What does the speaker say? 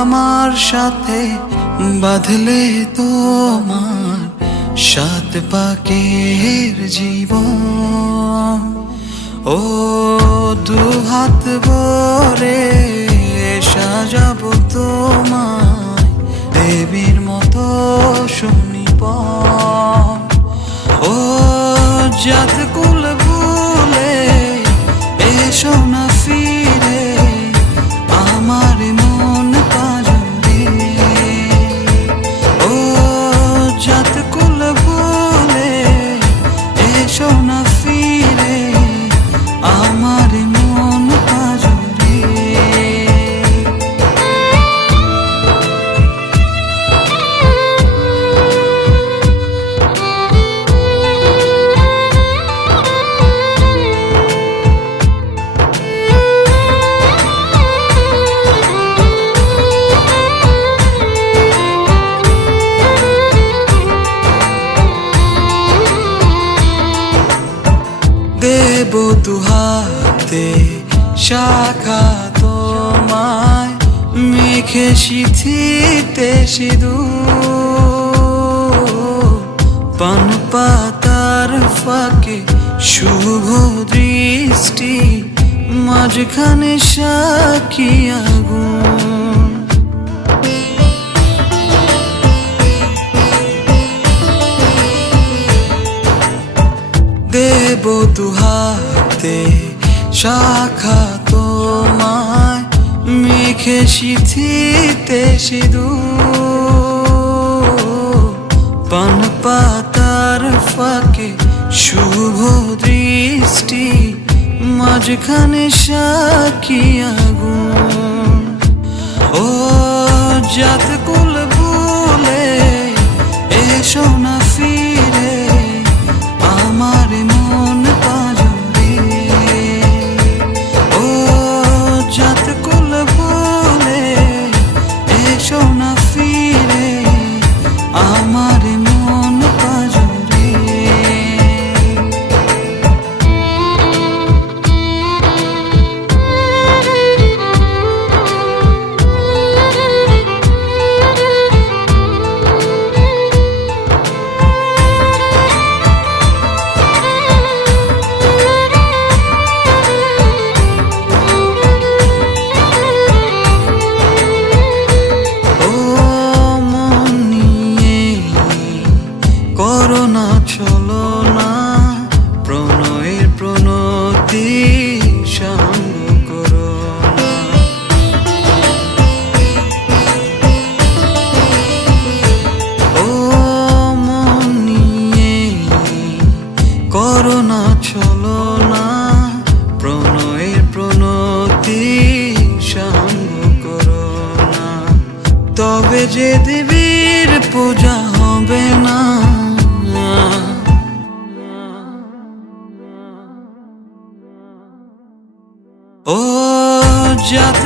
আমার সাথে বাঁধলে তোমার সাত পাকের জীবন। ও দু হাত ভরে সাজাবো তোমায় দেবীর মতো সুনিপন। ও জাত কুল ভুলে এসো না ফিরে আমার মন পাজরে। ও জাত কুল ভুলে এসো না ফিরে আমার মন পাজরে। দেব দুহাতে শাখা তোমায় মেখে সিথিতে সিঁদুর। পান পাতার ফাঁকে শুভ দৃষ্টি মাঝখানে সাক্ষী আগুন। দেব দুহাতে শাখা তোমায় মেখে সিথিতে সিঁদুর। পান পাতার ফাঁকে শুভ দৃষ্টি মাঝখানে সাক্ষী আগুন। ও জাত কুল ভুলে এসো না ফিরে আমার মন পাজরে। ও জাত কুল ভুলে এসো না ফিরে আমার মন পাজরে। করোনা চলো না প্রণয়ের প্রণতি সঙ্গ করো না। ও মন নিয়ে করোনা চলো না প্রণয়ের প্রণতি সঙ্গ করো না। তবে যে দেবীর পূজা হবে না। ও জাত